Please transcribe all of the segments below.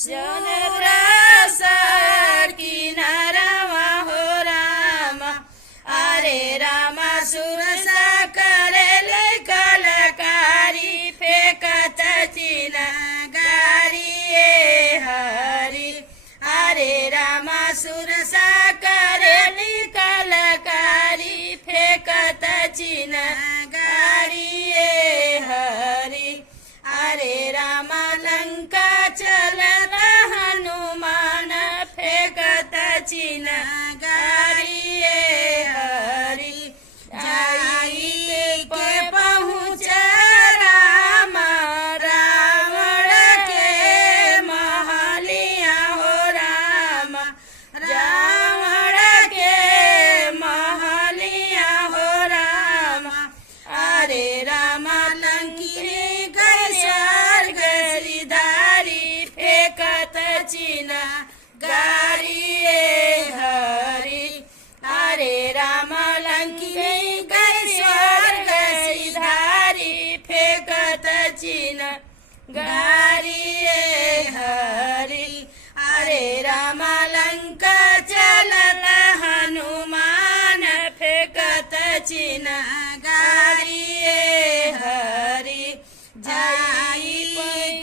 सुरस किनारवा हो राम। अरे रामा सुरस करेले कलकारी फेंकत चिनगारी हरि। अरे रामा सुरस करेली कलकारी फेंकत चिनगारी हरि। अरे रामा लंका चलत हनुमान फेंकत चिनगारी हरि। जाई के पहुँच राम रावण के महलिया हो राम। रावण के महलिया हो राम। अरे रामा लंकिनी स्वर्ग सिधारी फेंकत चिनगारी हरि। अरे रामा लंकिनी स्वर्ग सिधारी फेंकत चिनगारी हरि। अरे रामा लंका चलत हनुमान फेंकत चिनगारी हरि। जाई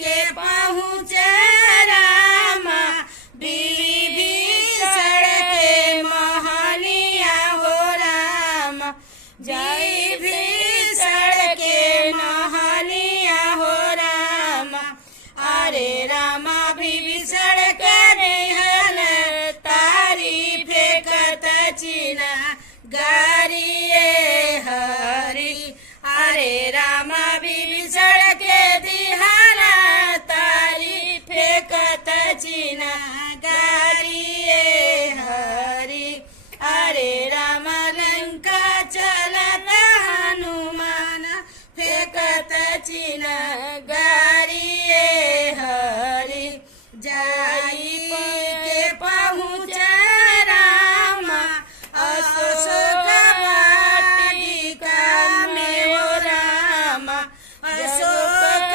के पहुँच राम विभीषण के महलिया हो राम। जाई भीषण के महलिया हो राम। अरे रामा विभीषण के निहल तारी फेंकत चिनगारी हरि। अरे रामा विभीषण के दिहाना तारी फेंकत चिनगारी हरि। अरे रामा लंका चलत हनुमान फेंकत चिनगारी हरि। जाई के पहुँच राम अशोक वाटिका में हो राम। अशोक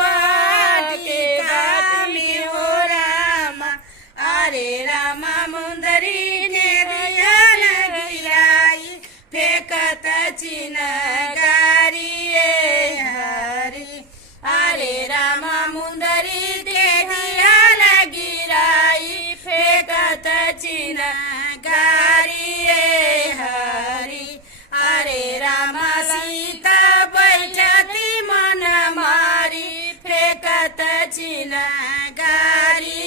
वाटिका में हो राम। अरे रामा मुंदरी ने दिहल गिराई फेंकत चिनगारी हरि। अरे रामा मुंदरी के दिहल गिराई फेंकत चिनगारी हरि। अरे रामा सीता बैठती मन मारी फेंकत चिनगारी